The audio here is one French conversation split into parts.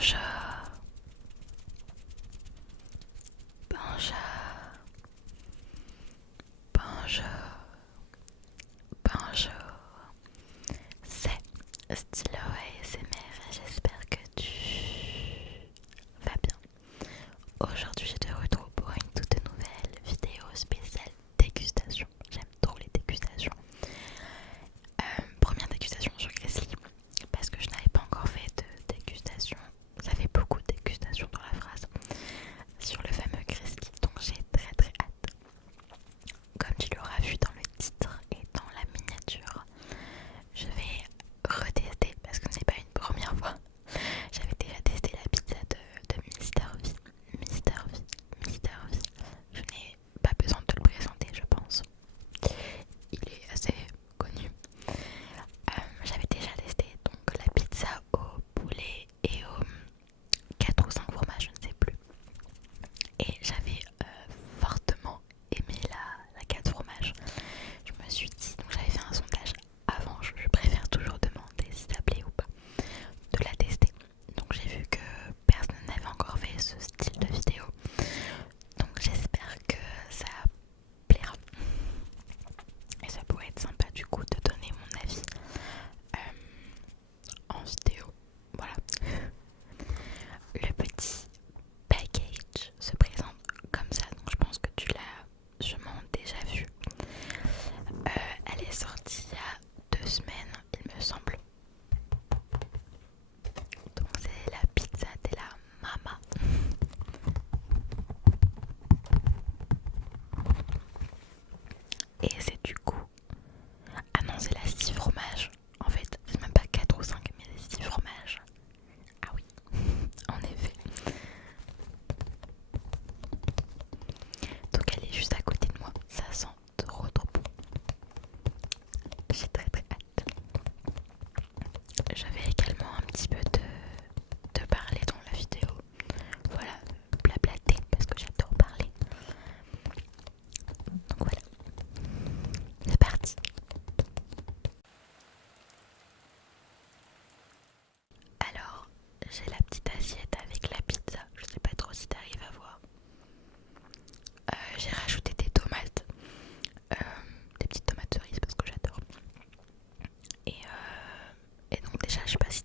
Bonjour, bonjour, bonjour, bonjour. C'est Stylo ASMR et j'espère que tu vas bien. Aujourd'hui, je te retrouve pour une toute nouvelle vidéo spéciale dégustation. J'aime trop les dégustations. Première dégustation sur Grizzly parce que je n'avais pas encore fait de dégustation. Ça fait beaucoup de dégustations dans la phrase sur le fameux Grizzly, donc j'ai très hâte. Comme tu l'auras vu dans le titre et dans la miniature, je vais retester parce que ce n'est pas une première fois. J'avais déjà testé la pizza de Mister V. Mister V, Mister V. Je n'ai pas besoin de te le présenter, je pense. Il est assez connu. J'avais déjà testé donc la pizza au poulet et au 4 ou 5 fromages, je ne sais plus. Et j'avais fortement aimé la 4 fromages. Je me suis dit, donc j'avais fait un sondage avant, je préfère toujours demander si ça plaît ou pas, de la tester. Donc j'ai vu que personne n'avait encore fait ce style de vidéo. Donc j'espère que ça plaira. Et ça pourrait être sympa du coup de donner mon avis en vidéo. Voilà. Le petit package se présente comme ça, donc je pense que tu l'as sûrement déjà vu. Elle est sortie il y a 2 semaines, il me semble. Donc c'est la pizza de la Mama. Et c'est du coup... Ah non, c'est la 6 fromages. En fait, c'est même pas 4 ou 5, mais 6 fromages. Ah oui, en effet. Donc elle est juste à côté de moi. Ça sent trop bon. J'ai très hâte. Je vais également un petit peu te parler dans la vidéo. Voilà, blablater parce que j'adore parler. Donc voilà, c'est parti. Alors, j'ai la petite assiette avec la pizza. Je sais pas trop si t'arrives à voir. J'ai rajouté des tomates, des petites tomates cerises parce que j'adore. Et donc déjà, je sais pas si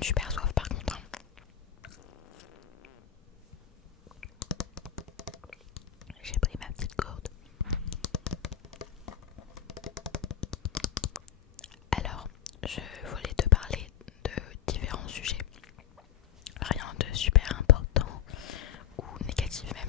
une super soif par contre. J'ai pris ma petite gourde. Alors, je voulais te parler de différents sujets. Rien de super important ou négatif même.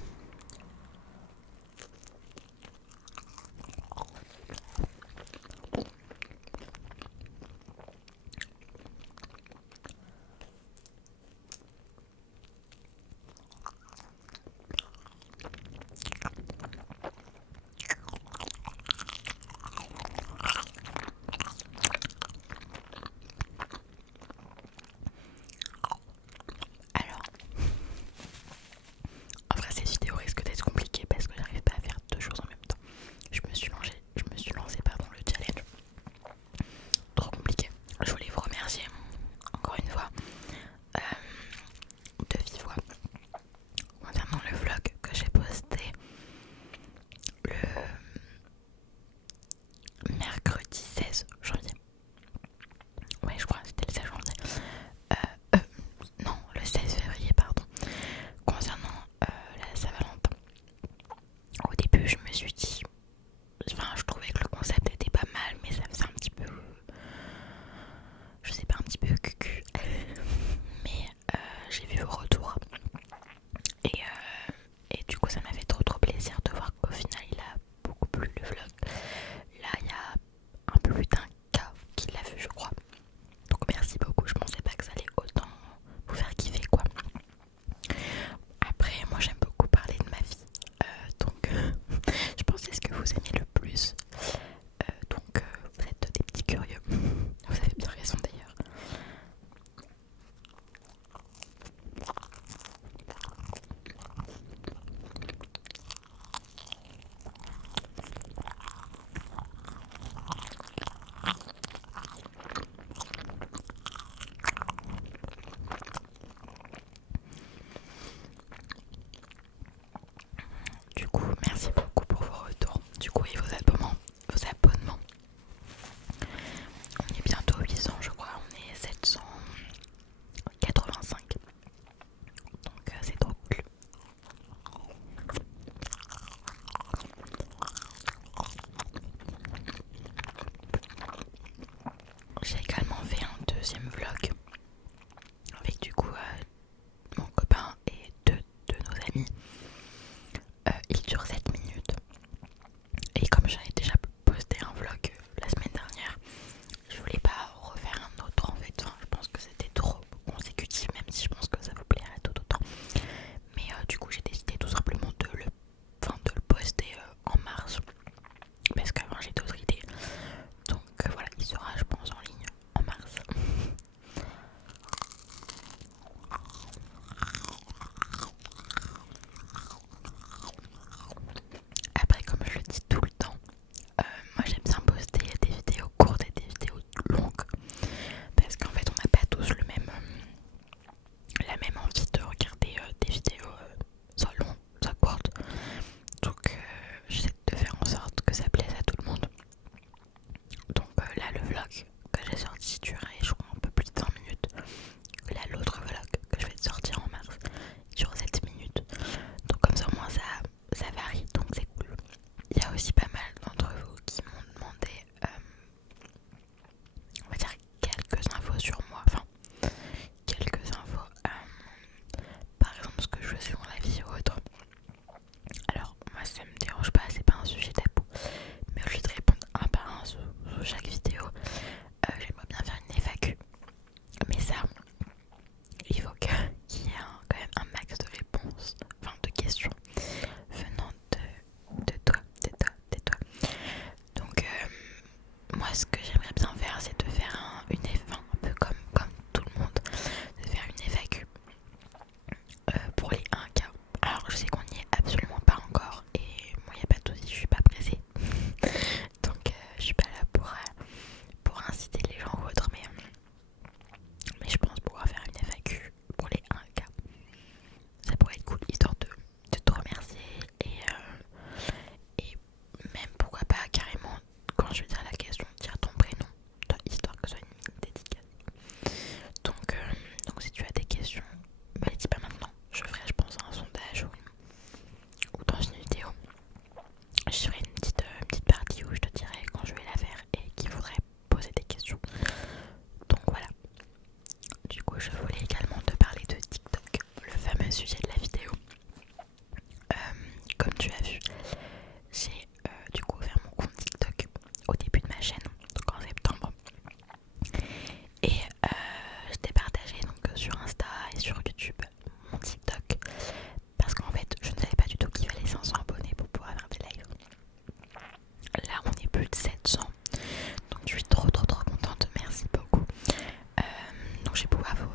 pouvoir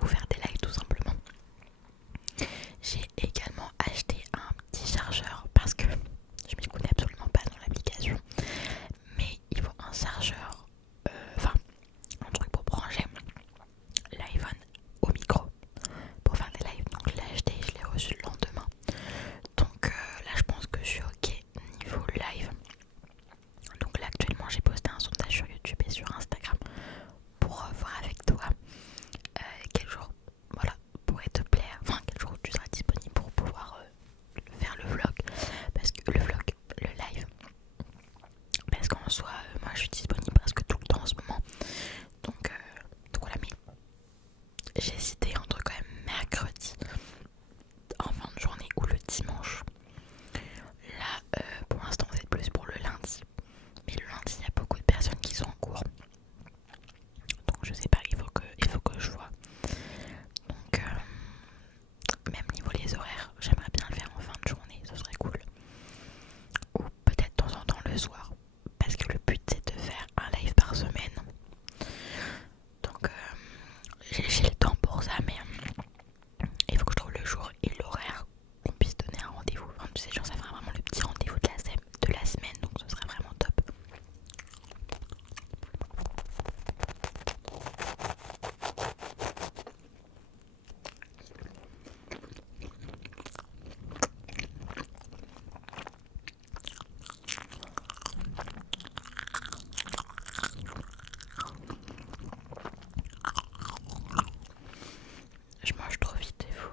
vous faire des lives tout simplement. J'ai également acheté un petit chargeur parce que je m'y connais absolument pas dans l'application, mais il faut un chargeur, enfin un truc pour brancher l'iPhone au micro pour faire des lives. Donc je l'ai acheté et je l'ai reçu le lendemain. Donc là je pense que je suis ok niveau live. Donc là actuellement j'ai posté un sondage sur YouTube et sur Instagram pour voir avec toi quel jour voilà, pourrait te plaire, enfin quel jour tu seras disponible pour pouvoir faire le vlog, parce que le live, parce qu'en soi moi je suis disponible presque tout le temps en ce moment, donc voilà, mais j'ai hésité entre quand même mercredi en fin de journée ou le dimanche. Là pour l'instant c'est plus pour le lundi, mais le lundi il y a beaucoup de personnes qui sont en cours, donc je sais pas, il faut que je vois. Donc même niveau les horaires, j'aimerais bien le faire en fin de journée, ce serait cool. Ou peut-être de temps en temps le soir, parce que le but c'est de faire un live par semaine. Donc j'ai le temps pour ça, mais il faut que je trouve le jour et l'horaire qu'on puisse donner un rendez-vous. Enfin, tu sais, genre ça fera vraiment le petit rendez-vous de la semaine, donc ce serait vraiment top. Je mange trop vite, c'est fou.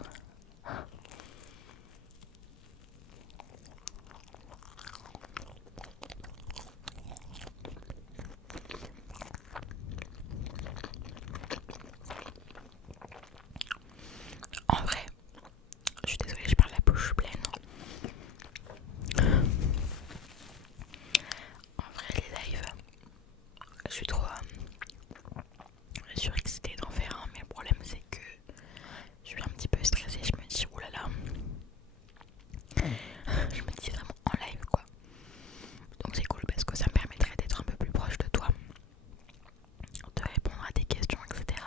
En vrai, je suis désolée, je parle la bouche pleine. En vrai, les lives, je suis trop surexcitée d'en faire un, mais le problème c'est que je suis un petit peu stressée. Je me dis, oulala, je me dis vraiment en live quoi. Donc c'est cool parce que ça me permettrait d'être un peu plus proche de toi, de répondre à tes questions, etc.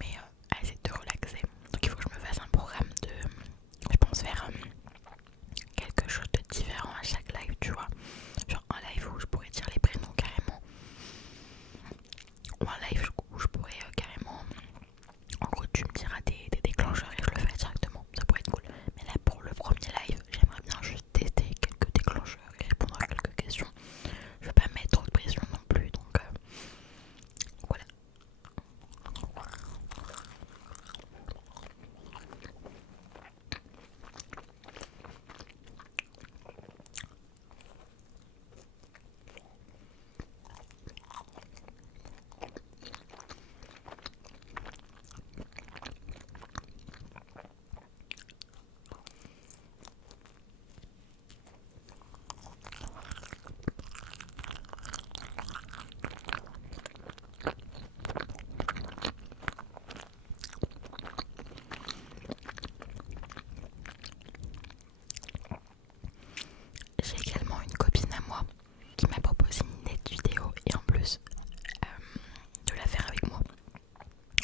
Mais à essayer de te relaxer. Donc il faut que je me fasse un programme de, je pense, faire quelque chose de différent à chaque live, tu vois. Genre un live où je pourrais dire les prénoms carrément, ou un live où je pourrais carrément, en gros tu me diras des déclencheurs et je le fais directement, ça pourrait être cool. Mais là pour le premier live, j'aimerais bien juste tester quelques déclencheurs et répondre à quelques questions. Je veux pas mettre trop de pression non plus, donc voilà. J'ai également une copine à moi qui m'a proposé une idée de vidéo et en plus de la faire avec moi.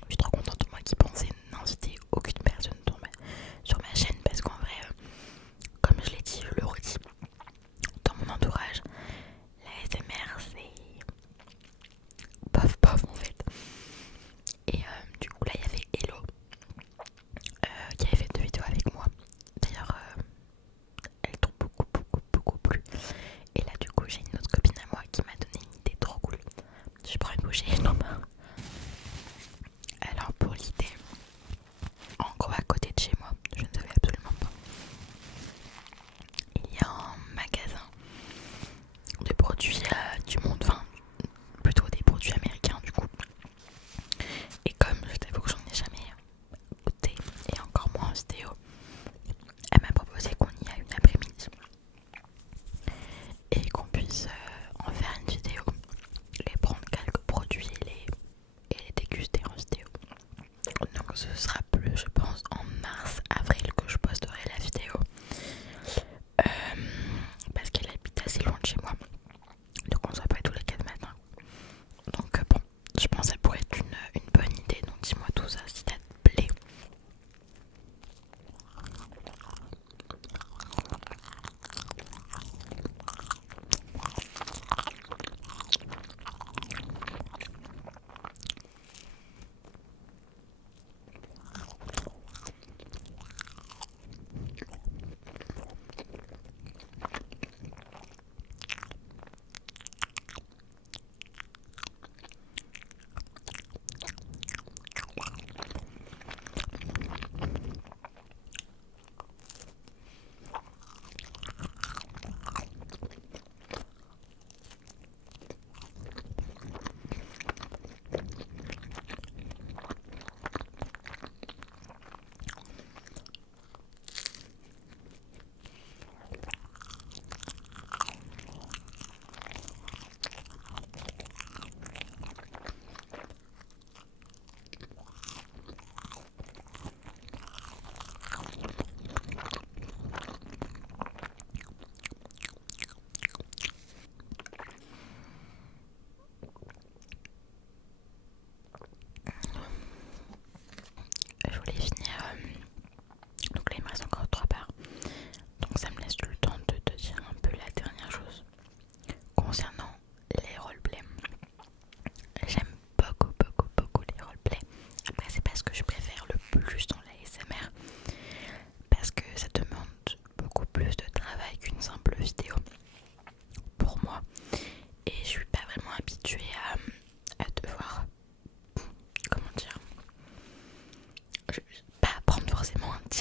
Je suis trop contente de moi qui pensais n'inciter aucune personne sur ma chaîne, parce qu'en vrai, comme je l'ai dit, je le redis, dans mon entourage, la SMR c'est bof bof en fait. Et du coup là il y avait Hello qui avait fait 2 vidéos avec moi. D'ailleurs elles t'ont beaucoup plu. Et là du coup j'ai une autre copine à moi qui m'a donné une idée trop cool. Je prends une bouchée, j'en marre. Alors pour l'idée, en gros à côté de chez moi, je ne savais absolument pas, il y a un magasin de produits du monde, enfin plutôt des produits américains du coup. Et comme je t'avoue que j'en ai jamais goûté et encore moins en vidéo, elle m'a proposé qu'on y aille une après-midi et qu'on puisse en faire une vidéo, les prendre quelques produits et les déguster en vidéo. Donc ce sera plus, je pense, en mars, avril que je posterai la vidéo, parce qu'elle habite assez loin de chez moi, donc on se voit pas tous les 4 matins. Donc bon, je pense que ça pourrait être une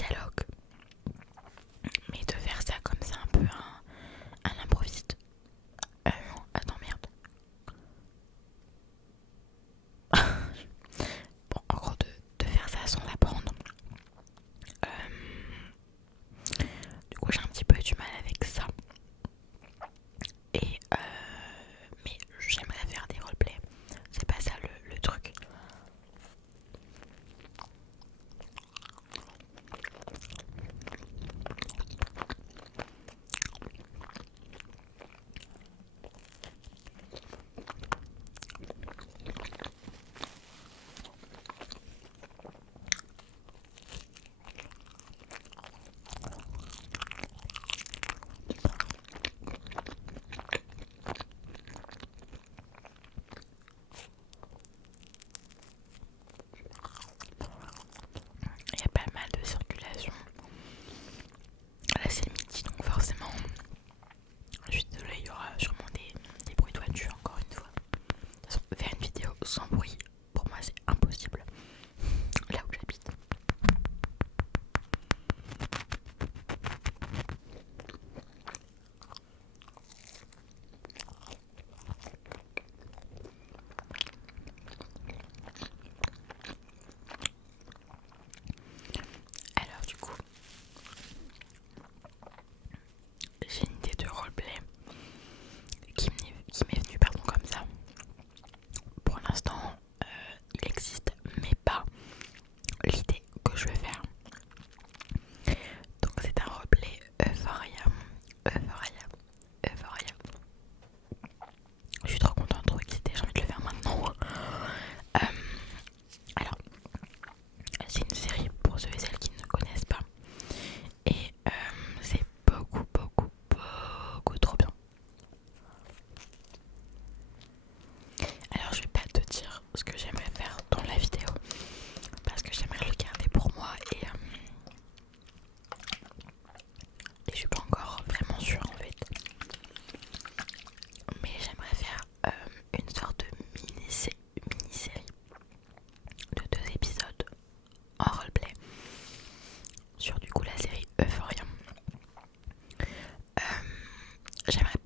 dialogue, mais de faire ça comme ça un peu un improviste. Non, attends, merde. Bon, en gros, de faire ça sans l'apprendre. Du coup, j'ai un petit peu du mal avec ça. Et mais j'aimerais faire des roleplays. C'est pas ça le truc. Il y a pas mal de circulation. Là c'est midi donc forcément je suis désolée, il y aura sûrement des bruits de voiture encore une fois. De toute façon, faire une vidéo sans bruit pour moi c'est impossible là où j'habite. Alors du coup j'ai une idée de roleplay qui m'est venue comme ça. Pour l'instant il existe mais pas l'idée que je vais faire. Donc c'est un roleplay Euphoria. Je suis trop contente, trop excitée, j'ai envie de le faire maintenant. Alors c'est une série pour ceux et celles qui ne connaissent pas. Et c'est beaucoup trop bien. Alors je vais pas te dire ce que j'aimerais faire dans la vidéo parce que j'aimerais le garder pour moi et je suis pas encore vraiment sûre en fait. Mais j'aimerais faire une sorte de mini-série de 2 épisodes en roleplay sur du coup la série Euphoria. J'aimerais